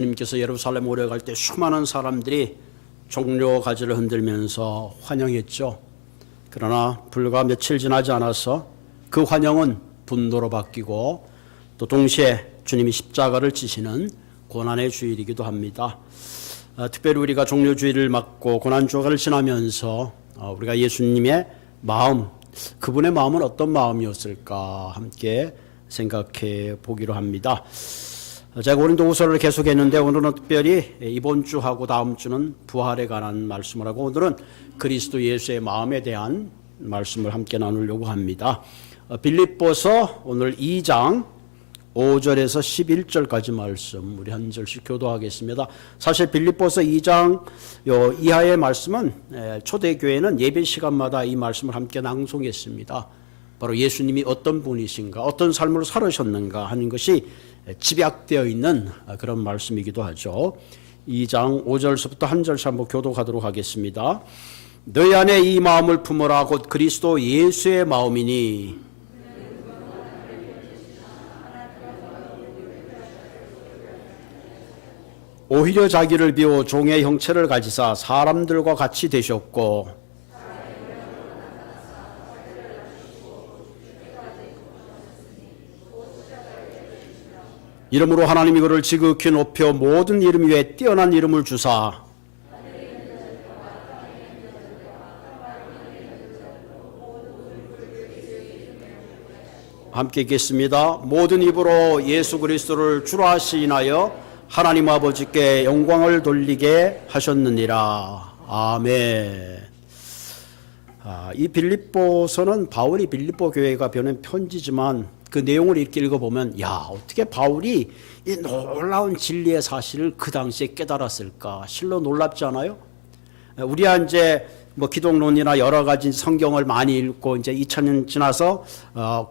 님께서 예루살렘 오래 갈 때 수많은 사람들이 종려 가지를 흔들면서 환영했죠. 그러나 불과 며칠 지나지 않아서 그 환영은 분노로 바뀌고 또 동시에 주님이 십자가를 지시는 고난의 주일이기도 합니다. 특별히 우리가 종려 주일을 맞고 고난 주일을 지나면서 우리가 예수님의 마음, 그분의 마음은 어떤 마음이었을까 함께 생각해 보기로 합니다. 제가 고린도후서를 계속했는데 오늘은 특별히 이번 주하고 다음 주는 부활에 관한 말씀을 하고 오늘은 그리스도 예수의 마음에 대한 말씀을 함께 나누려고 합니다. 빌립보서 오늘 2장 5절에서 11절까지 말씀 우리 한 절씩 교도하겠습니다. 사실 빌립보서 2장 이하의 말씀은 초대교회는 예배 시간마다 이 말씀을 함께 낭송했습니다. 바로 예수님이 어떤 분이신가, 어떤 삶을 살으셨는가 하는 것이 집약되어 있는 그런 말씀이기도 하죠. 2장 5절서부터 한 절씩 한번 교독하도록 하겠습니다. 너희 안에 이 마음을 품으라 곧 그리스도 예수의 마음이니 오히려 자기를 비워 종의 형체를 가지사 사람들과 같이 되셨고 이름으로 하나님이 그를 지극히 높여 모든 이름 위에 뛰어난 이름을 주사 함께 읽겠습니다. 모든 입으로 예수 그리스도를 주라 시인하여 하나님 아버지께 영광을 돌리게 하셨느니라. 아멘. 이 빌립보서는 바울이 빌립보 교회가 보낸 편지지만 그 내용을 이렇게 읽어보면 어떻게 바울이 이 놀라운 진리의 사실을 그 당시에 깨달았을까? 실로 놀랍지 않아요? 우리야 이제 기독론이나 여러 가지 성경을 많이 읽고 이제 2000년 지나서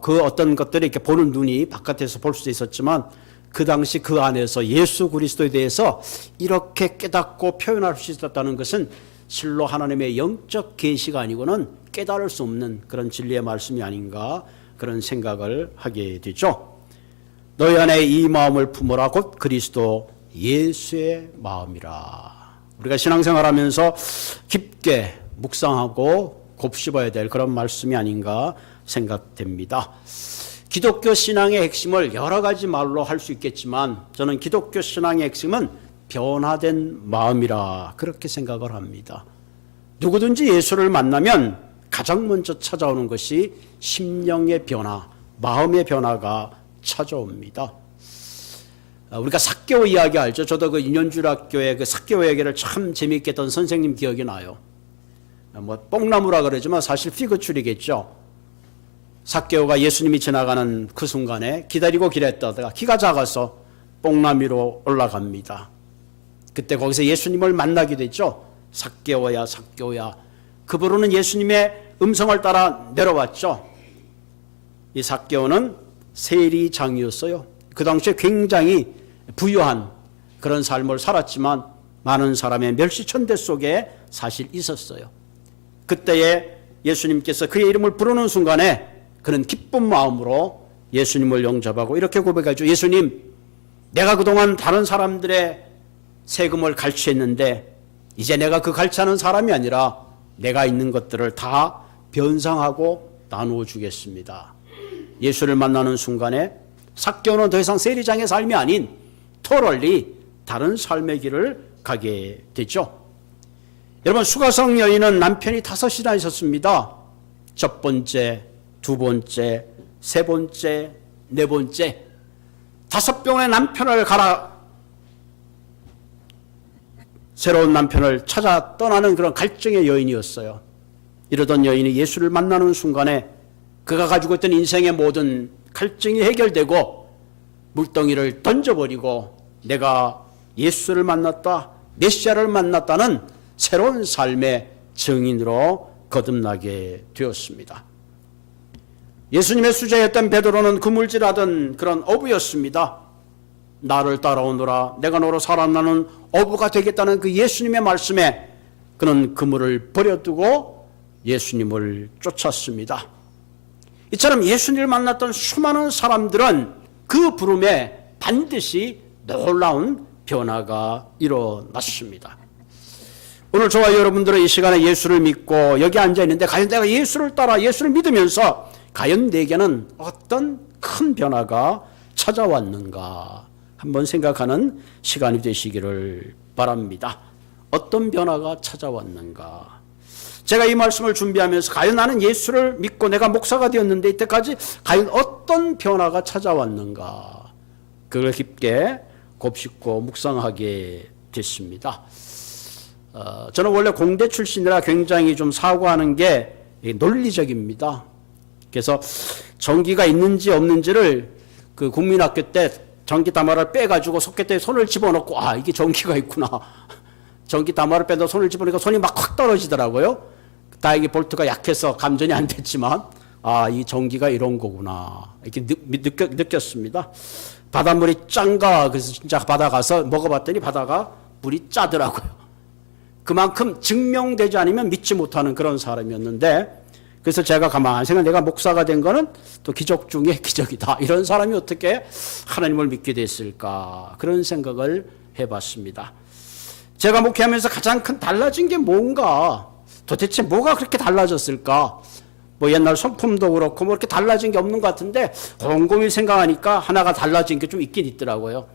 그 어떤 것들을 이렇게 보는 눈이 바깥에서 볼 수도 있었지만 그 당시 그 안에서 예수 그리스도에 대해서 이렇게 깨닫고 표현할 수 있었다는 것은 실로 하나님의 영적 계시가 아니고는 깨달을 수 없는 그런 진리의 말씀이 아닌가 그런 생각을 하게 되죠. 너희 안에 이 마음을 품으라 곧 그리스도 예수의 마음이라. 우리가 신앙생활하면서 깊게 묵상하고 곱씹어야 될 그런 말씀이 아닌가 생각됩니다. 기독교 신앙의 핵심을 여러 가지 말로 할 수 있겠지만 저는 기독교 신앙의 핵심은 변화된 마음이라 그렇게 생각을 합니다. 누구든지 예수를 만나면 가장 먼저 찾아오는 것이 심령의 변화, 마음의 변화가 찾아옵니다. 우리가 삭개오 이야기 알죠? 저도 그 인연주학교의 그 삭개오 얘기를 참 재미있게 했던 선생님 기억이 나요. 뽕나무라 그러지만 사실 피그줄이겠죠. 삭개오가 예수님이 지나가는 그 순간에 기다리고 기다렸다가 키가 작아서 뽕나무로 올라갑니다. 그때 거기서 예수님을 만나게 됐죠. 삭개오야 삭개오야. 그 부르는 예수님의 음성을 따라 내려왔죠. 이 삭개오는 세리장이었어요. 그 당시에 굉장히 부유한 그런 삶을 살았지만 많은 사람의 멸시천대 속에 사실 있었어요. 그때에 예수님께서 그의 이름을 부르는 순간에 그는 기쁜 마음으로 예수님을 영접하고 이렇게 고백하죠. 예수님, 내가 그동안 다른 사람들의 세금을 갈취했는데 이제 내가 그 갈취하는 사람이 아니라 내가 있는 것들을 다 변상하고 나누어 주겠습니다. 예수를 만나는 순간에 삭개오는 더 이상 세리장의 삶이 아닌 토럴리 다른 삶의 길을 가게 되죠. 여러분, 수가성 여인은 남편이 5이나 있었습니다. 첫 번째, 두 번째, 세 번째, 네 번째 5병의 남편을 새로운 남편을 찾아 떠나는 그런 갈증의 여인이었어요. 이러던 여인이 예수를 만나는 순간에 그가 가지고 있던 인생의 모든 갈증이 해결되고 물덩이를 던져버리고 내가 예수를 만났다, 메시아를 만났다는 새로운 삶의 증인으로 거듭나게 되었습니다. 예수님의 수제였던 베드로는 그물질하던 그런 어부였습니다. 나를 따라오너라, 내가 너로 살아나는 어부가 되겠다는 그 예수님의 말씀에 그는 그물을 버려두고 예수님을 쫓았습니다. 이처럼 예수님을 만났던 수많은 사람들은 그 부름에 반드시 놀라운 변화가 일어났습니다. 오늘 저와 여러분들은 이 시간에 예수를 믿고 여기 앉아 있는데 과연 내가 예수를 따라 예수를 믿으면서 과연 내게는 어떤 큰 변화가 찾아왔는가 한번 생각하는 시간이 되시기를 바랍니다. 어떤 변화가 찾아왔는가? 제가 이 말씀을 준비하면서 과연 나는 예수를 믿고 내가 목사가 되었는데 이때까지 과연 어떤 변화가 찾아왔는가? 그걸 깊게 곱씹고 묵상하게 됐습니다. 저는 원래 공대 출신이라 굉장히 좀 사고하는 게 논리적입니다. 그래서 전기가 있는지 없는지를 그 국민학교 때 전기 다마를 빼가지고 소켓에 손을 집어넣고 이게 전기가 있구나. 전기 다마를 빼서 손을 집어넣으니까 손이 막 확 떨어지더라고요. 다행히 볼트가 약해서 감전이 안 됐지만 이 전기가 이런 거구나 이렇게 느꼈습니다. 바닷물이 짠가 그래서 진짜 바다 가서 먹어봤더니 바다가 물이 짜더라고요. 그만큼 증명되지 않으면 믿지 못하는 그런 사람이었는데 그래서 제가 가만히 생각 내가 목사가 된 거는 또 기적 중에 기적이다. 이런 사람이 어떻게 하나님을 믿게 됐을까 그런 생각을 해봤습니다. 제가 목회하면서 가장 큰 달라진 게 뭔가 도대체 뭐가 그렇게 달라졌을까? 뭐 옛날 성품도 그렇고 뭐 이렇게 달라진 게 없는 것 같은데 곰곰이 생각하니까 하나가 달라진 게 좀 있긴 있더라고요.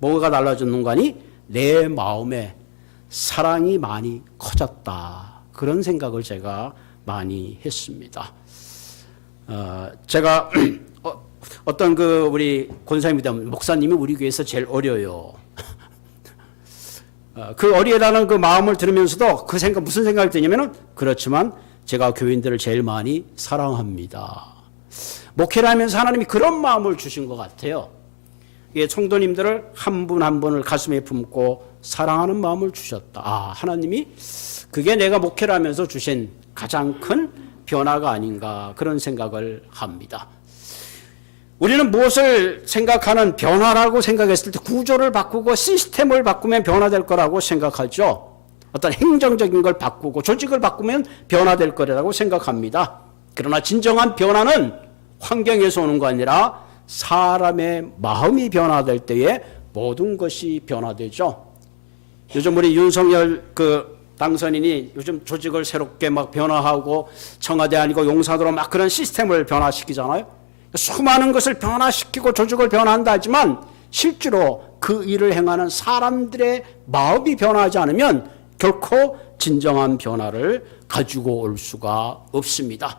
뭐가 달라졌는가니 내 마음에 사랑이 많이 커졌다. 그런 생각을 제가 많이 했습니다. 제가 어떤 우리 권사님이다 목사님이 우리 교회에서 제일 어려요. 그 어리다는 그 마음을 들으면서도 그 생각 무슨 생각이 드냐면은 그렇지만 제가 교인들을 제일 많이 사랑합니다. 목회를 하면서 하나님이 그런 마음을 주신 것 같아요. 성도님들을 한 분 한 분을 가슴에 품고 사랑하는 마음을 주셨다. 하나님이 그게 내가 목회를 하면서 주신 가장 큰 변화가 아닌가 그런 생각을 합니다. 우리는 무엇을 생각하는 변화라고 생각했을 때 구조를 바꾸고 시스템을 바꾸면 변화될 거라고 생각하죠. 어떤 행정적인 걸 바꾸고 조직을 바꾸면 변화될 거라고 생각합니다. 그러나 진정한 변화는 환경에서 오는 거 아니라 사람의 마음이 변화될 때에 모든 것이 변화되죠. 요즘 우리 윤석열 당선인이 요즘 조직을 새롭게 막 변화하고 청와대 아니고 용산으로 막 그런 시스템을 변화시키잖아요. 수많은 것을 변화시키고 조직을 변화한다 하지만 실제로 그 일을 행하는 사람들의 마음이 변화하지 않으면 결코 진정한 변화를 가지고 올 수가 없습니다.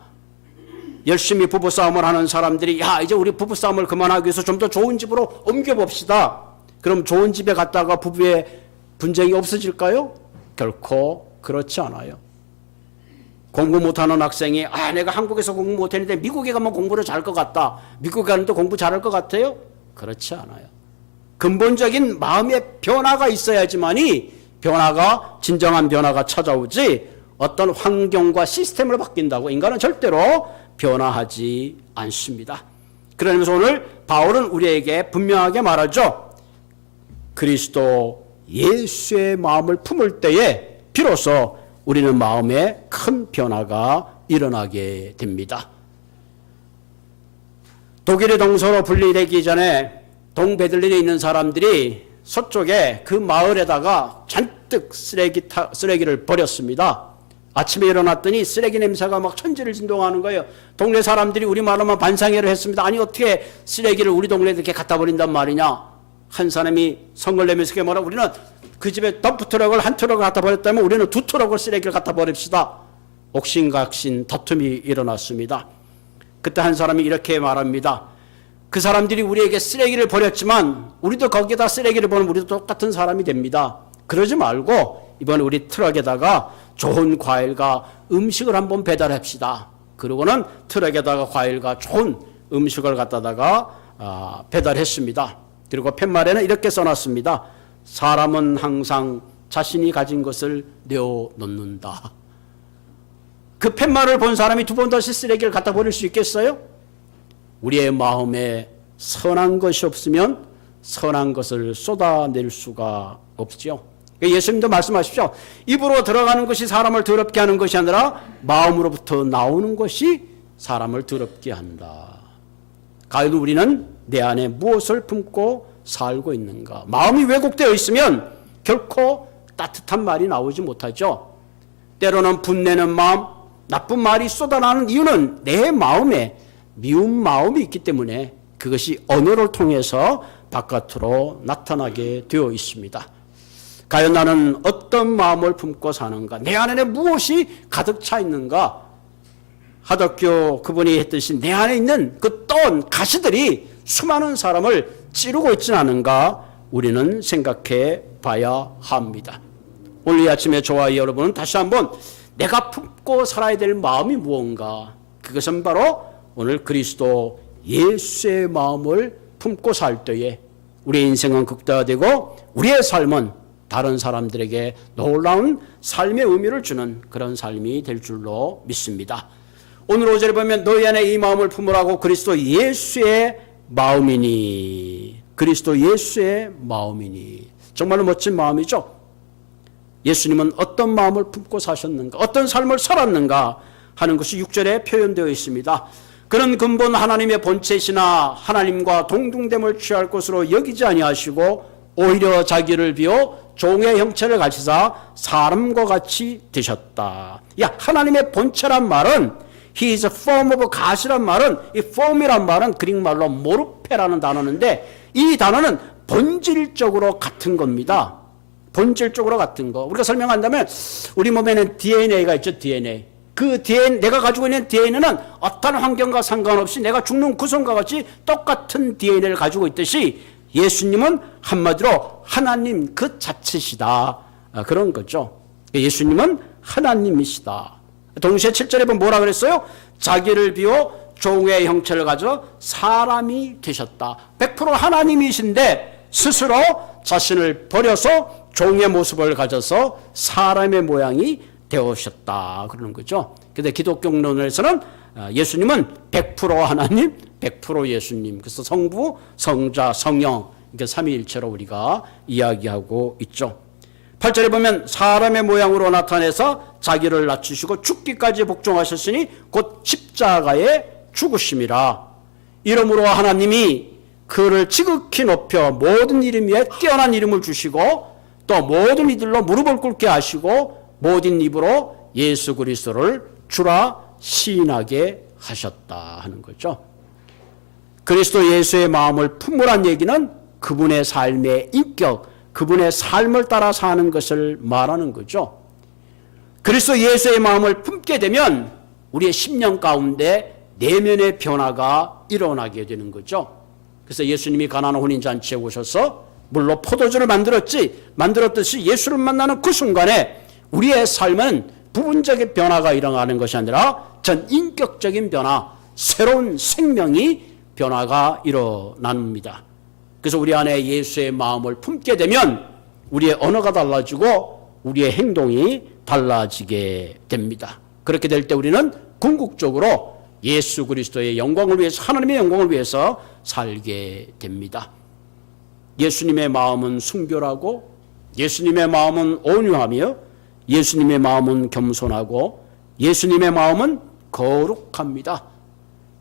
열심히 부부싸움을 하는 사람들이 이제 우리 부부싸움을 그만하기 위해서 좀 더 좋은 집으로 옮겨봅시다. 그럼 좋은 집에 갔다가 부부의 분쟁이 없어질까요? 결코 그렇지 않아요. 공부 못하는 학생이 내가 한국에서 공부 못했는데 미국에 가면 공부를 잘할 것 같다. 미국에 가는데 공부 잘할 것 같아요? 그렇지 않아요. 근본적인 마음의 변화가 있어야지만이 진정한 변화가 찾아오지 어떤 환경과 시스템을 바뀐다고 인간은 절대로 변화하지 않습니다. 그러면서 오늘 바울은 우리에게 분명하게 말하죠. 그리스도 예수의 마음을 품을 때에 비로소 우리는 마음에 큰 변화가 일어나게 됩니다. 독일의 동서로 분리되기 전에 동베들린에 있는 사람들이 서쪽에 그 마을에다가 잔뜩 쓰레기를 버렸습니다. 아침에 일어났더니 쓰레기 냄새가 막 천지를 진동하는 거예요. 동네 사람들이 우리말로만 반상회를 했습니다. 아니 어떻게 쓰레기를 우리 동네에 이렇게 갖다 버린단 말이냐. 한 사람이 성을 내면서 뭐라 우리는 그 집에 덤프트럭을 한 트럭을 갖다 버렸다면 우리는 두 트럭을 쓰레기를 갖다 버립시다. 옥신각신 다툼이 일어났습니다. 그때 한 사람이 이렇게 말합니다. 그 사람들이 우리에게 쓰레기를 버렸지만 우리도 거기에다 쓰레기를 버리면 우리도 똑같은 사람이 됩니다. 그러지 말고 이번에 우리 트럭에다가 좋은 과일과 음식을 한번 배달합시다. 그러고는 트럭에다가 과일과 좋은 음식을 갖다다가 배달했습니다. 그리고 팻말에는 이렇게 써놨습니다. 사람은 항상 자신이 가진 것을 내어놓는다. 그 팻말을 본 사람이 두 번 다시 쓰레기를 갖다 버릴 수 있겠어요? 우리의 마음에 선한 것이 없으면 선한 것을 쏟아낼 수가 없죠. 예수님도 말씀하십시오. 입으로 들어가는 것이 사람을 더럽게 하는 것이 아니라 마음으로부터 나오는 것이 사람을 더럽게 한다. 과연 우리는 내 안에 무엇을 품고 살고 있는가? 마음이 왜곡되어 있으면 결코 따뜻한 말이 나오지 못하죠. 때로는 분내는 마음, 나쁜 말이 쏟아나는 이유는 내 마음에 미운 마음이 있기 때문에 그것이 언어를 통해서 바깥으로 나타나게 되어 있습니다. 과연 나는 어떤 마음을 품고 사는가? 내 안에 무엇이 가득 차 있는가? 하덕교 그분이 했듯이 내 안에 있는 그 떠온 가시들이 수많은 사람을 찌르고 있지는 않은가? 우리는 생각해 봐야 합니다. 오늘 이 아침에 저와 여러분은 다시 한번 내가 품고 살아야 될 마음이 무언가? 그것은 바로 오늘 그리스도 예수의 마음을 품고 살 때에 우리의 인생은 극대화되고 우리의 삶은 다른 사람들에게 놀라운 삶의 의미를 주는 그런 삶이 될 줄로 믿습니다. 오늘 5절에 보면 너희 안에 이 마음을 품으라고 그리스도 예수의 마음이니, 그리스도 예수의 마음이니. 정말로 멋진 마음이죠. 예수님은 어떤 마음을 품고 사셨는가, 어떤 삶을 살았는가 하는 것이 6절에 표현되어 있습니다. 그는 근본 하나님의 본체시나 하나님과 동등됨을 취할 것으로 여기지 아니하시고 오히려 자기를 비워 종의 형체를 가지사 사람과 같이 되셨다. 하나님의 본체란 말은 He is a form of God이란 말은, 이 form이란 말은 그릭말로 모르페라는 단어인데 이 단어는 본질적으로 같은 겁니다. 본질적으로 같은 거. 우리가 설명한다면 우리 몸에는 DNA가 있죠. DNA. 그 DNA, 내가 가지고 있는 DNA는 어떤 환경과 상관없이 내가 죽는 그 순간과 같이 똑같은 DNA를 가지고 있듯이 예수님은 한마디로 하나님 그 자체시다. 그런 거죠. 예수님은 하나님이시다. 동시에 7절에 보면 뭐라 그랬어요? 자기를 비워 종의 형체를 가져 사람이 되셨다. 100% 하나님이신데 스스로 자신을 버려서 종의 모습을 가져서 사람의 모양이 되오셨다. 그러는 거죠. 근데 기독교론에서는 예수님은 100% 하나님, 100% 예수님. 그래서 성부, 성자, 성령, 이게 삼위일체로 우리가 이야기하고 있죠. 8절에 보면 사람의 모양으로 나타내서 자기를 낮추시고 죽기까지 복종하셨으니 곧 십자가에 죽으심이라. 이러므로 하나님이 그를 지극히 높여 모든 이름 위에 뛰어난 이름을 주시고 또 모든 이들로 무릎을 꿇게 하시고 모든 입으로 예수 그리스도를 주라 시인하게 하셨다 하는 거죠. 그리스도 예수의 마음을 품으란 얘기는 그분의 삶의 인격, 그분의 삶을 따라 사는 것을 말하는 거죠. 그리스도 예수의 마음을 품게 되면 우리의 심령 가운데 내면의 변화가 일어나게 되는 거죠. 그래서 예수님이 가나안 혼인잔치에 오셔서 물로 포도주를 만들었듯이 예수를 만나는 그 순간에 우리의 삶은 부분적인 변화가 일어나는 것이 아니라 전 인격적인 변화, 새로운 생명이 변화가 일어납니다. 그래서 우리 안에 예수의 마음을 품게 되면 우리의 언어가 달라지고 우리의 행동이 달라지게 됩니다. 그렇게 될 때 우리는 궁극적으로 예수 그리스도의 영광을 위해서, 하나님의 영광을 위해서 살게 됩니다. 예수님의 마음은 순결하고 예수님의 마음은 온유하며 예수님의 마음은 겸손하고 예수님의 마음은 거룩합니다.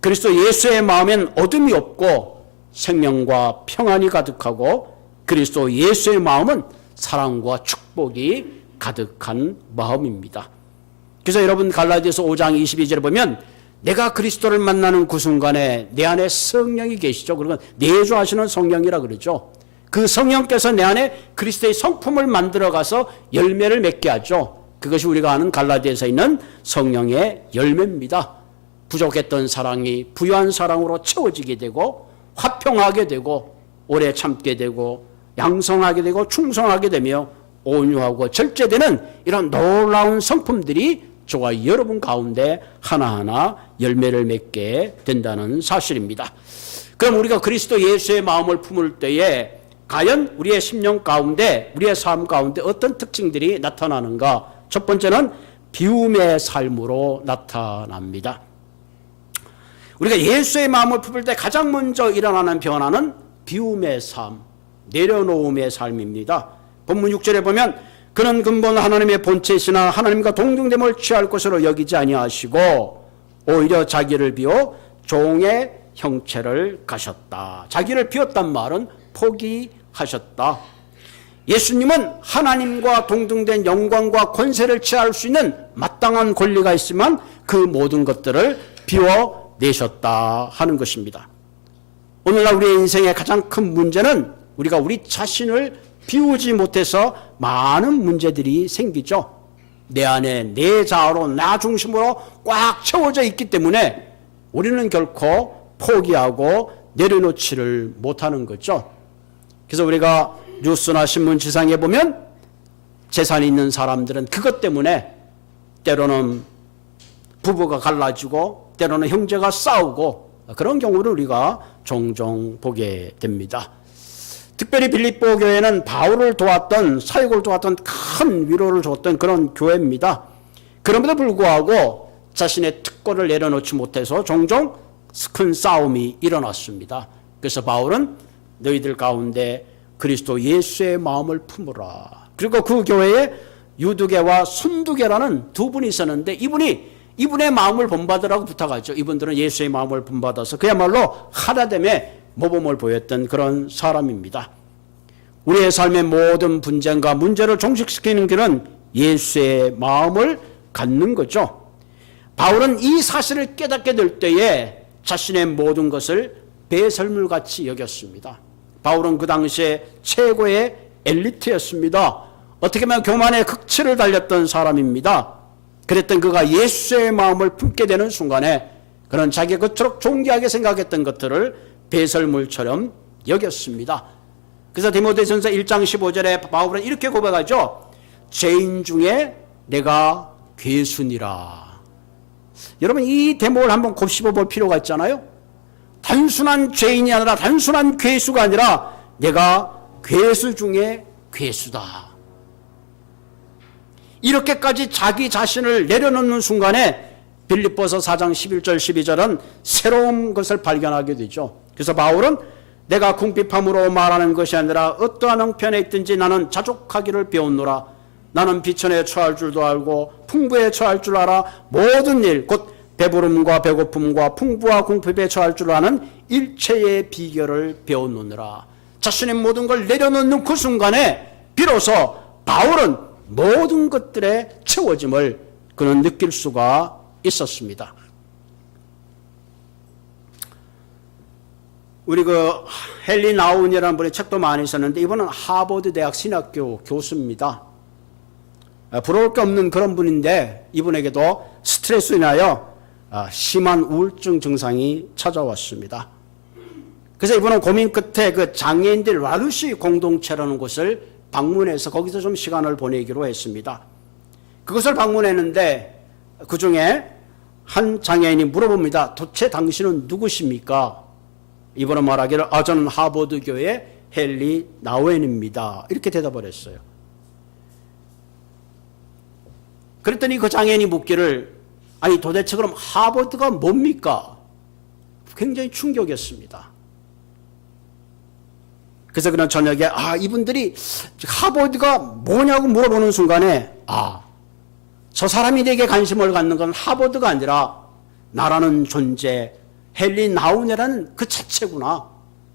그리스도 예수의 마음엔 어둠이 없고 생명과 평안이 가득하고 그리스도 예수의 마음은 사랑과 축복이 가득한 마음입니다. 그래서 여러분 갈라디아서 5장 22절에 보면 내가 그리스도를 만나는 그 순간에 내 안에 성령이 계시죠. 그러면 내주하시는 성령이라 그러죠. 그 성령께서 내 안에 그리스도의 성품을 만들어가서 열매를 맺게 하죠. 그것이 우리가 아는 갈라디아서에 있는 성령의 열매입니다. 부족했던 사랑이 부유한 사랑으로 채워지게 되고 화평하게 되고 오래 참게 되고 양성하게 되고 충성하게 되며 온유하고 절제되는 이런 놀라운 성품들이 저와 여러분 가운데 하나하나 열매를 맺게 된다는 사실입니다. 그럼 우리가 그리스도 예수의 마음을 품을 때에 과연 우리의 심령 가운데, 우리의 삶 가운데 어떤 특징들이 나타나는가? 첫 번째는 비움의 삶으로 나타납니다. 우리가 예수의 마음을 품을 때 가장 먼저 일어나는 변화는 비움의 삶, 내려놓음의 삶입니다. 본문 6절에 보면 그는 근본 하나님의 본체시나 하나님과 동등됨을 취할 것으로 여기지 아니하시고 오히려 자기를 비워 종의 형체를 가셨다. 자기를 비웠단 말은 포기하셨다. 예수님은 하나님과 동등된 영광과 권세를 취할 수 있는 마땅한 권리가 있지만 그 모든 것들을 비워내셨다 하는 것입니다. 오늘날 우리의 인생의 가장 큰 문제는 우리가 우리 자신을 비우지 못해서 많은 문제들이 생기죠. 내 안에 내 자아로 나 중심으로 꽉 채워져 있기 때문에 우리는 결코 포기하고 내려놓지를 못하는 거죠. 그래서 우리가 뉴스나 신문지상에 보면 재산이 있는 사람들은 그것 때문에 때로는 부부가 갈라지고 때로는 형제가 싸우고 그런 경우를 우리가 종종 보게 됩니다. 특별히 빌립보 교회는 바울을 도왔던, 사역을 도왔던 큰 위로를 줬던 그런 교회입니다. 그럼에도 불구하고 자신의 특권을 내려놓지 못해서 종종 큰 싸움이 일어났습니다. 그래서 바울은 너희들 가운데 그리스도 예수의 마음을 품으라. 그리고 그 교회에 유두계와 순두계라는 두 분이 있었는데 이분의 마음을 본받으라고 부탁하죠. 이분들은 예수의 마음을 본받아서 그야말로 하나됨의 모범을 보였던 그런 사람입니다. 우리의 삶의 모든 분쟁과 문제를 종식시키는 길은 예수의 마음을 갖는 거죠. 바울은 이 사실을 깨닫게 될 때에 자신의 모든 것을 배설물같이 여겼습니다. 바울은 그 당시에 최고의 엘리트였습니다. 어떻게 보면 교만의 극치를 달렸던 사람입니다. 그랬던 그가 예수의 마음을 품게 되는 순간에 그는 자기가 그토록 존귀하게 생각했던 것들을 배설물처럼 여겼습니다. 그래서 디모데전서 1장 15절에 바울은 이렇게 고백하죠. 죄인 중에 내가 괴순이라. 여러분 이 대목을 한번 곱씹어 볼 필요가 있잖아요. 단순한 죄인이 아니라 단순한 괴수가 아니라 내가 괴수 중에 괴수다. 이렇게까지 자기 자신을 내려놓는 순간에 빌립보서 4장 11절 12절은 새로운 것을 발견하게 되죠. 그래서 바울은 내가 궁핍함으로 말하는 것이 아니라 어떠한 형편에 있든지 나는 자족하기를 배웠노라. 나는 비천에 처할 줄도 알고 풍부에 처할 줄 알아. 모든 일 곧 배부름과 배고픔과 풍부와 궁핍에 처할 줄 아는 일체의 비결을 배웠노라. 자신의 모든 걸 내려놓는 그 순간에 비로소 바울은 모든 것들의 채워짐을 그는 느낄 수가 있었습니다. 우리 그 헨리 나운이라는 분의 책도 많이 썼는데 이분은 하버드 대학 신학교 교수입니다. 부러울 게 없는 그런 분인데 이분에게도 스트레스로 인하여 심한 우울증 증상이 찾아왔습니다. 그래서 이분은 고민 끝에 그 장애인들 라루시 공동체라는 곳을 방문해서 거기서 좀 시간을 보내기로 했습니다. 그것을 방문했는데 그 중에 한 장애인이 물어봅니다. 도대체 당신은 누구십니까? 이분은 말하기를 저는 하버드 교회 헨리 나우엔입니다. 이렇게 대답을 했어요. 그랬더니 그 장애인이 묻기를 아니 도대체 그럼 하버드가 뭡니까? 굉장히 충격이었습니다. 그래서 그는 저녁에 이분들이 하버드가 뭐냐고 물어보는 순간에 저 사람이 내게 관심을 갖는 건 하버드가 아니라 나라는 존재 헨리 나운이라는 그 자체구나.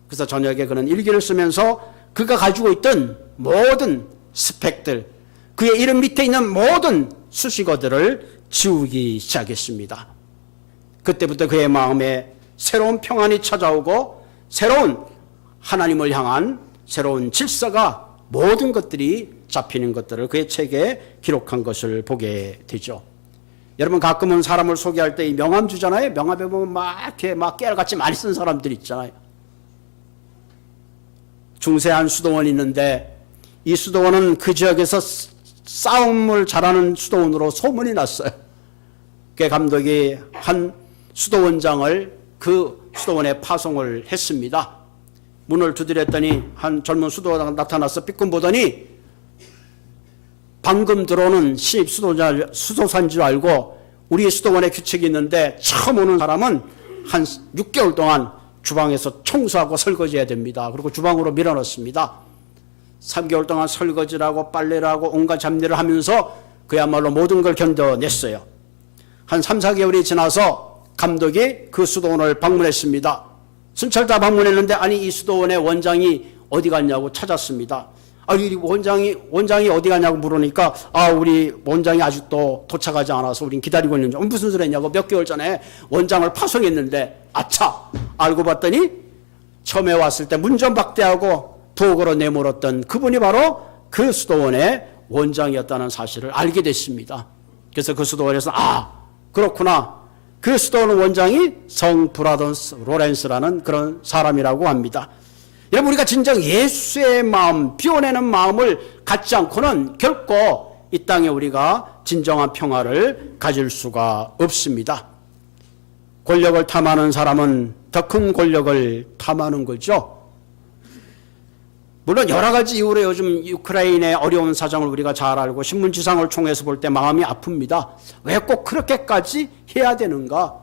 그래서 저녁에 그는 일기를 쓰면서 그가 가지고 있던 모든 스펙들 그의 이름 밑에 있는 모든 수식어들을 지우기 시작했습니다. 그때부터 그의 마음에 새로운 평안이 찾아오고 새로운 하나님을 향한 새로운 질서가 모든 것들이 잡히는 것들을 그의 책에 기록한 것을 보게 되죠. 여러분 가끔은 사람을 소개할 때 이 명함 주잖아요. 명함에 보면 이렇게 깨알같이 많이 쓴 사람들 있잖아요. 중세한 수도원이 있는데 이 수도원은 그 지역에서 싸움을 잘하는 수도원으로 소문이 났어요. 그 감독이 한 수도원장을 그 수도원에 파송을 했습니다. 문을 두드렸더니 한 젊은 수도원장이 나타나서 삐끔 보더니 방금 들어오는 신입 수도사인 줄 알고 우리 수도원에 규칙이 있는데 처음 오는 사람은 한 6개월 동안 주방에서 청소하고 설거지해야 됩니다. 그리고 주방으로 밀어넣습니다. 3개월 동안 설거지를 하고 빨래를 하고 온갖 잡일을 하면서 그야말로 모든 걸 견뎌냈어요. 한 3, 4개월이 지나서 감독이 그 수도원을 방문했습니다. 순찰 다 방문했는데 아니 이 수도원의 원장이 어디 갔냐고 찾았습니다. 이 원장이 어디 갔냐고 물으니까 우리 원장이 아직도 도착하지 않아서 우린 기다리고 있는데 무슨 소리 했냐고 몇 개월 전에 원장을 파송했는데 아차 알고 봤더니 처음에 왔을 때 문전박대하고 부엌으로 내몰았던 그분이 바로 그 수도원의 원장이었다는 사실을 알게 됐습니다. 그래서 그 수도원에서 그렇구나. 그 수도원 원장이 성 브라던스 로렌스라는 그런 사람이라고 합니다. 여러분 우리가 진정 예수의 마음, 비워내는 마음을 갖지 않고는 결코 이 땅에 우리가 진정한 평화를 가질 수가 없습니다. 권력을 탐하는 사람은 더 큰 권력을 탐하는 거죠. 물론 여러 가지 이유로 요즘 우크라이나의 어려운 사정을 우리가 잘 알고 신문지상을 통해서 볼 때 마음이 아픕니다. 왜 꼭 그렇게까지 해야 되는가?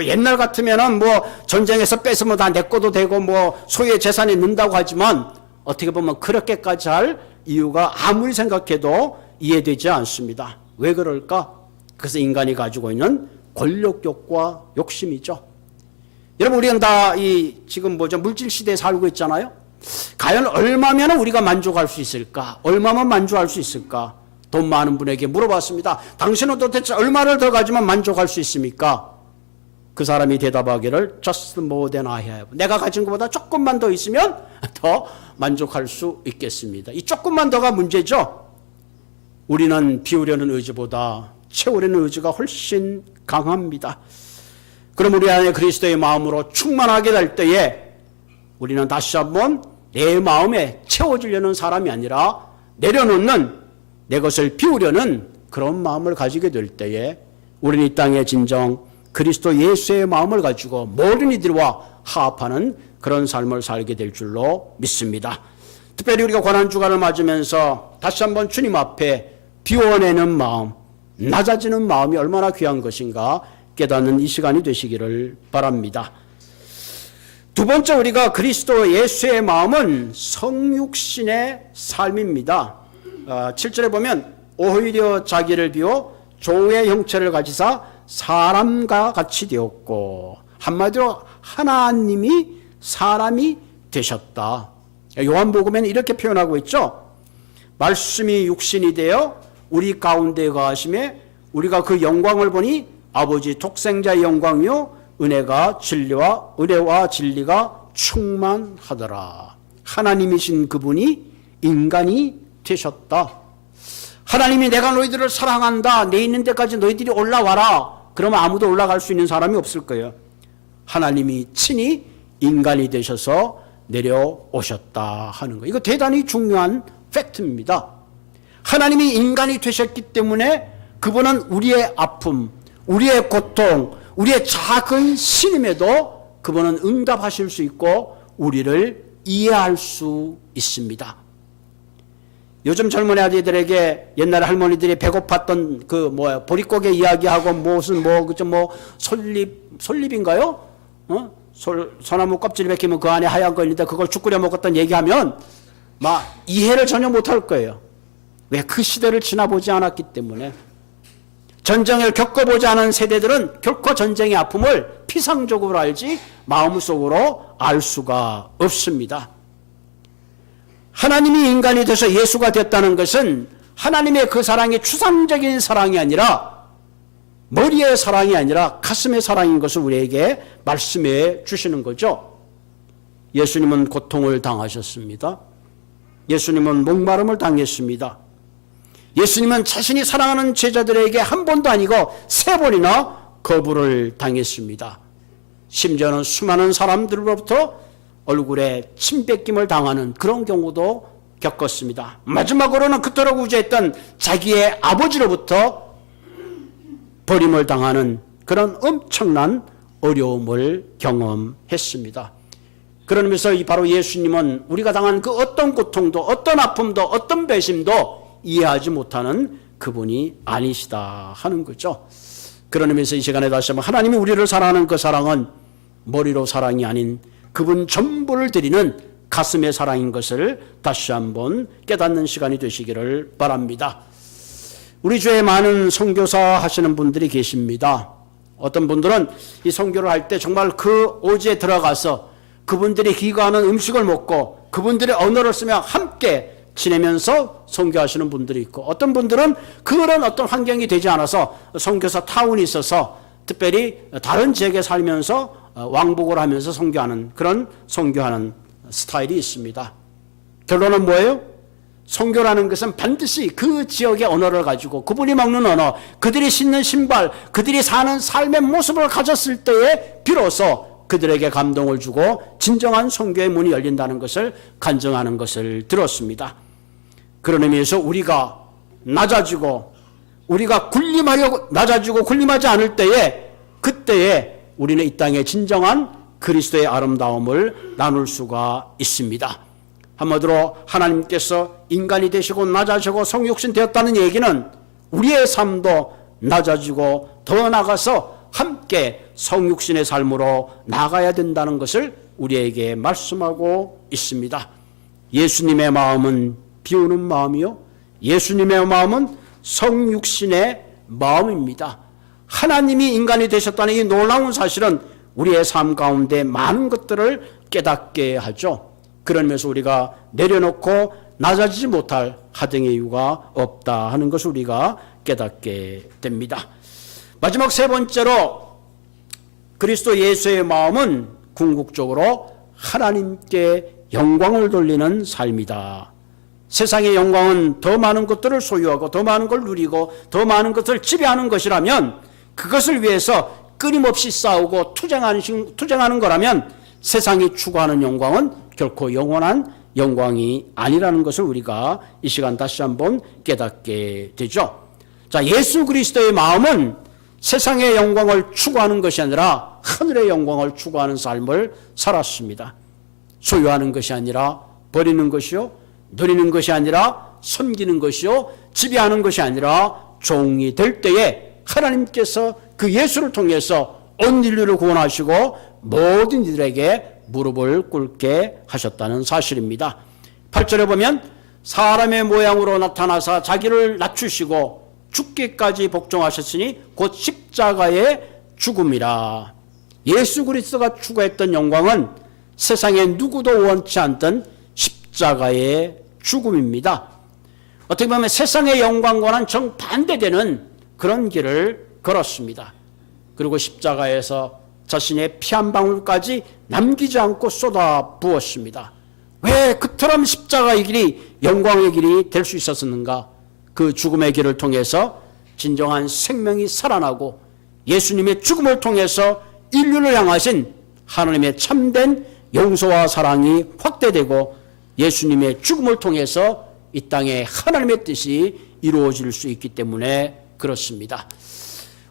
옛날 같으면은 전쟁에서 뺏으면 다 내 거도 되고 소유의 재산이 는다고 하지만 어떻게 보면 그렇게까지 할 이유가 아무리 생각해도 이해되지 않습니다. 왜 그럴까? 그래서 인간이 가지고 있는 권력욕과 욕심이죠. 여러분 우리는 다 지금 물질 시대에 살고 있잖아요. 과연 얼마면 우리가 만족할 수 있을까? 얼마만 만족할 수 있을까? 돈 많은 분에게 물어봤습니다. 당신은 도대체 얼마를 더 가지면 만족할 수 있습니까? 그 사람이 대답하기를 just more than I have. 내가 가진 것보다 조금만 더 있으면 더 만족할 수 있겠습니다. 이 조금만 더가 문제죠. 우리는 비우려는 의지보다 채우려는 의지가 훨씬 강합니다. 그럼 우리 안에 그리스도의 마음으로 충만하게 될 때에 우리는 다시 한번 내 마음에 채워지려는 사람이 아니라 내려놓는 내 것을 비우려는 그런 마음을 가지게 될 때에 우리는 이 땅에 진정 그리스도 예수의 마음을 가지고 모든 이들과 화합하는 그런 삶을 살게 될 줄로 믿습니다. 특별히 우리가 고난주간을 맞으면서 다시 한번 주님 앞에 비워내는 마음, 낮아지는 마음이 얼마나 귀한 것인가 깨닫는 이 시간이 되시기를 바랍니다. 두 번째 우리가 그리스도 예수의 마음은 성육신의 삶입니다. 7절에 보면 오히려 자기를 비워 조의 형체를 가지사 사람과 같이 되었고 한마디로 하나님이 사람이 되셨다. 요한복음에는 이렇게 표현하고 있죠. 말씀이 육신이 되어 우리 가운데 거하심에 우리가 그 영광을 보니 아버지 독생자의 영광이요 은혜와 진리가 충만하더라. 하나님이신 그분이 인간이 되셨다. 하나님이 내가 너희들을 사랑한다. 내 있는 데까지 너희들이 올라와라. 그러면 아무도 올라갈 수 있는 사람이 없을 거예요. 하나님이 친히 인간이 되셔서 내려오셨다 하는 거예요. 이거 대단히 중요한 팩트입니다. 하나님이 인간이 되셨기 때문에 그분은 우리의 아픔, 우리의 고통, 우리의 작은 신임에도 그분은 응답하실 수 있고 우리를 이해할 수 있습니다. 요즘 젊은 아이들에게 옛날 할머니들이 배고팠던 보릿고개 이야기하고 무슨 솔잎인가요? 소나무 껍질 벗기면 그 안에 하얀 거 있는데 그걸 죽 끓여 먹었던 얘기하면 이해를 전혀 못할 거예요. 왜? 그 시대를 지나보지 않았기 때문에. 전쟁을 겪어보지 않은 세대들은 결코 전쟁의 아픔을 피상적으로 알지 마음속으로 알 수가 없습니다. 하나님이 인간이 돼서 예수가 됐다는 것은 하나님의 그 사랑이 추상적인 사랑이 아니라 머리의 사랑이 아니라 가슴의 사랑인 것을 우리에게 말씀해 주시는 거죠. 예수님은 고통을 당하셨습니다. 예수님은 목마름을 당했습니다. 예수님은 자신이 사랑하는 제자들에게 한 번도 아니고 3번이나 거부를 당했습니다. 심지어는 수많은 사람들로부터 얼굴에 침 뱉김을 당하는 그런 경우도 겪었습니다. 마지막으로는 그토록 우주했던 자기의 아버지로부터 버림을 당하는 그런 엄청난 어려움을 경험했습니다. 그러면서 바로 예수님은 우리가 당한 그 어떤 고통도 어떤 아픔도 어떤 배심도 이해하지 못하는 그분이 아니시다 하는 거죠. 그러면서 이 시간에 다시 한번 하나님이 우리를 사랑하는 그 사랑은 머리로 사랑이 아닌 그분 전부를 드리는 가슴의 사랑인 것을 다시 한번 깨닫는 시간이 되시기를 바랍니다. 우리 주에 많은 선교사 하시는 분들이 계십니다. 어떤 분들은 이 선교를 할 때 정말 그 오지에 들어가서 그분들이 기거하는 음식을 먹고 그분들의 언어를 쓰며 함께 지내면서 선교하시는 분들이 있고, 어떤 분들은 그런 어떤 환경이 되지 않아서 선교사 타운이 있어서 특별히 다른 지역에 살면서 왕복을 하면서 선교하는, 그런 선교하는 스타일이 있습니다. 결론은 뭐예요? 선교라는 것은 반드시 그 지역의 언어를 가지고, 그분이 먹는 언어, 그들이 신는 신발, 그들이 사는 삶의 모습을 가졌을 때에 비로소 그들에게 감동을 주고 진정한 선교의 문이 열린다는 것을 간증하는 것을 들었습니다. 그런 의미에서 우리가 낮아지고, 우리가 군림하려고 낮아지고 군림하지 않을 때에, 그때에 우리는 이 땅의 진정한 그리스도의 아름다움을 나눌 수가 있습니다. 한마디로 하나님께서 인간이 되시고 낮아지고 성육신 되었다는 얘기는 우리의 삶도 낮아지고 더 나아가서 함께 성육신의 삶으로 나가야 된다는 것을 우리에게 말씀하고 있습니다. 예수님의 마음은 비우는 마음이요, 예수님의 마음은 성육신의 마음입니다. 하나님이 인간이 되셨다는 이 놀라운 사실은 우리의 삶 가운데 많은 것들을 깨닫게 하죠. 그런 면에서 우리가 내려놓고 낮아지지 못할 하등의 이유가 없다 하는 것을 우리가 깨닫게 됩니다. 마지막 세 번째로, 그리스도 예수의 마음은 궁극적으로 하나님께 영광을 돌리는 삶이다. 세상의 영광은 더 많은 것들을 소유하고 더 많은 걸 누리고 더 많은 것을 지배하는 것이라면, 그것을 위해서 끊임없이 싸우고 투쟁하는 거라면 세상이 추구하는 영광은 결코 영원한 영광이 아니라는 것을 우리가 이 시간 다시 한번 깨닫게 되죠. 자, 예수 그리스도의 마음은 세상의 영광을 추구하는 것이 아니라 하늘의 영광을 추구하는 삶을 살았습니다. 소유하는 것이 아니라 버리는 것이요, 누리는 것이 아니라 섬기는 것이요, 지배하는 것이 아니라 종이 될 때에 하나님께서 그 예수를 통해서 온 인류를 구원하시고 모든 이들에게 무릎을 꿇게 하셨다는 사실입니다. 8절에 보면 사람의 모양으로 나타나사 자기를 낮추시고 죽기까지 복종하셨으니 곧 십자가의 죽음이라. 예수 그리스도가 추구했던 영광은 세상에 누구도 원치 않던 십자가의 죽음입니다. 어떻게 보면 세상의 영광과는 정반대되는 그런 길을 걸었습니다. 그리고 십자가에서 자신의 피 한 방울까지 남기지 않고 쏟아 부었습니다. 왜 그처럼 십자가의 길이 영광의 길이 될 수 있었는가? 그 죽음의 길을 통해서 진정한 생명이 살아나고 예수님의 죽음을 통해서 인류를 향하신 하나님의 참된 용서와 사랑이 확대되고 예수님의 죽음을 통해서 이 땅에 하나님의 뜻이 이루어질 수 있기 때문에 그렇습니다.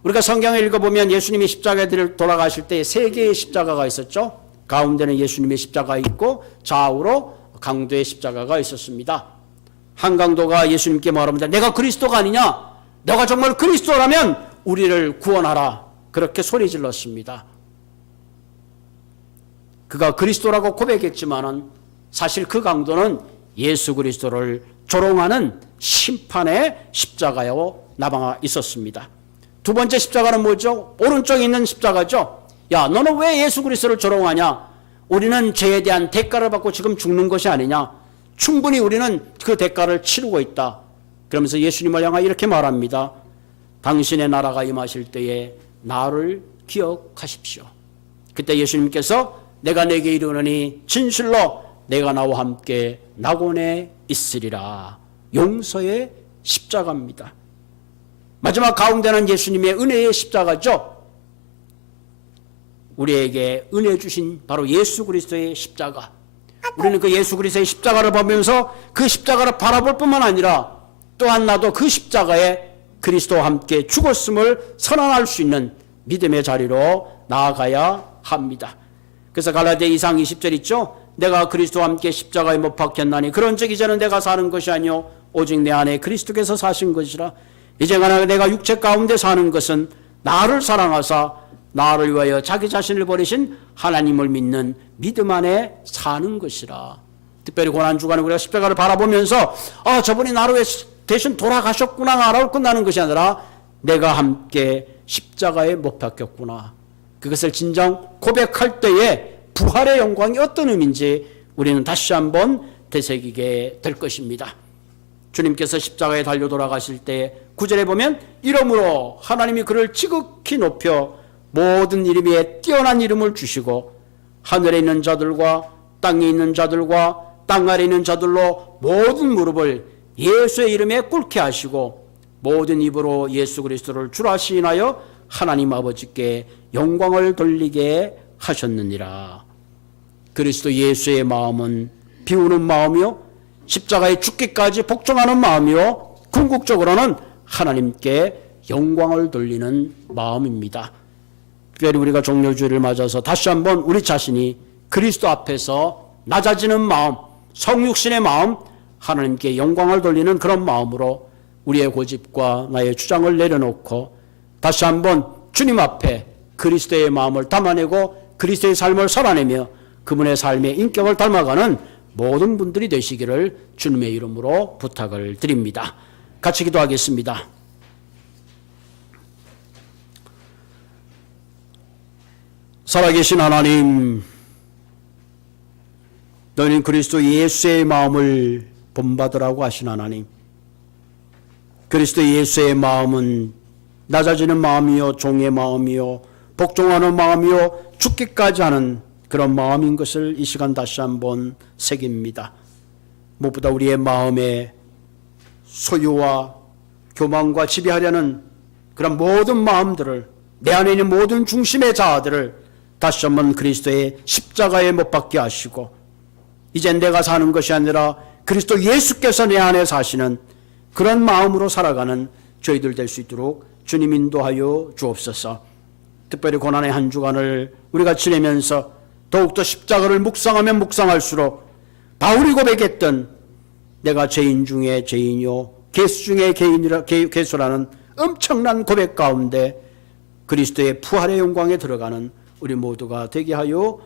우리가 성경을 읽어보면 예수님이 십자가에 돌아가실 때 세 개의 십자가가 있었죠. 가운데는 예수님의 십자가 있고 좌우로 강도의 십자가가 있었습니다. 한 강도가 예수님께 말합니다. 내가 그리스도가 아니냐? 너가 정말 그리스도라면 우리를 구원하라. 그렇게 소리 질렀습니다. 그가 그리스도라고 고백했지만은 사실 그 강도는 예수 그리스도를 조롱하는 심판의 십자가요 나방아 있었습니다. 두 번째 십자가는 뭐죠? 오른쪽에 있는 십자가죠. 야, 너는 왜 예수 그리스도를 조롱하냐? 우리는 죄에 대한 대가를 받고 지금 죽는 것이 아니냐? 충분히 우리는 그 대가를 치르고 있다. 그러면서 예수님을 향하여 이렇게 말합니다. 당신의 나라가 임하실 때에 나를 기억하십시오. 그때 예수님께서 내가 내게 이르노니 진실로 내가 나와 함께 낙원에 있으리라. 용서의 십자가입니다. 마지막 가운데는 예수님의 은혜의 십자가죠. 우리에게 은혜 주신 바로 예수 그리스도의 십자가. 우리는 그 예수 그리스도의 십자가를 보면서 그 십자가를 바라볼 뿐만 아니라 또한 나도 그 십자가에 그리스도와 함께 죽었음을 선언할 수 있는 믿음의 자리로 나아가야 합니다. 그래서 갈라디아 2장 20절 있죠. 내가 그리스도와 함께 십자가에 못 박혔나니 그런즉 이제는 내가 사는 것이 아니요 오직 내 안에 그리스도께서 사신 것이라. 이제 내가 육체 가운데 사는 것은 나를 사랑하사 나를 위하여 자기 자신을 버리신 하나님을 믿는 믿음 안에 사는 것이라. 특별히 고난주간에 우리가 십자가를 바라보면서 저분이 나를 위해 대신 돌아가셨구나라고 끝나는 것이 아니라 내가 함께 십자가에 못 박혔구나. 그것을 진정 고백할 때에 부활의 영광이 어떤 의미인지 우리는 다시 한번 되새기게 될 것입니다. 주님께서 십자가에 달려 돌아가실 때 9절에 보면 이름으로 하나님이 그를 지극히 높여 모든 이름 위에 뛰어난 이름을 주시고 하늘에 있는 자들과 땅에 있는 자들과 땅 아래 있는 자들로 모든 무릎을 예수의 이름에 꿇게 하시고 모든 입으로 예수 그리스도를 주라 시인하여 하나님 아버지께 영광을 돌리게 하셨느니라. 그리스도 예수의 마음은 비우는 마음이요 십자가에 죽기까지 복종하는 마음이요 궁극적으로는 하나님께 영광을 돌리는 마음입니다. 특별히 우리가 종료주일을 맞아서 다시 한번 우리 자신이 그리스도 앞에서 낮아지는 마음, 성육신의 마음, 하나님께 영광을 돌리는 그런 마음으로 우리의 고집과 나의 주장을 내려놓고 다시 한번 주님 앞에 그리스도의 마음을 담아내고 그리스도의 삶을 살아내며 그분의 삶의 인격을 닮아가는 모든 분들이 되시기를 주님의 이름으로 부탁을 드립니다. 같이 기도하겠습니다. 살아계신 하나님, 너희는 그리스도 예수의 마음을 본받으라고 하신 하나님, 그리스도 예수의 마음은 낮아지는 마음이요 종의 마음이요 복종하는 마음이요 죽기까지 하는 그런 마음인 것을 이 시간 다시 한번 새깁니다. 무엇보다 우리의 마음에 소유와 교만과 지배하려는 그런 모든 마음들을, 내 안에 있는 모든 중심의 자아들을 다시 한번 그리스도의 십자가에 못 박게 하시고 이제 내가 사는 것이 아니라 그리스도 예수께서 내 안에 사시는 그런 마음으로 살아가는 저희들 될 수 있도록 주님 인도하여 주옵소서. 특별히 고난의 한 주간을 우리가 지내면서 더욱더 십자가를 묵상하면 묵상할수록 바울이 고백했던 내가 죄인 중에 죄인이요 괴수 중에 괴수라는 엄청난 고백 가운데 그리스도의 부활의 영광에 들어가는 우리 모두가 되게 하여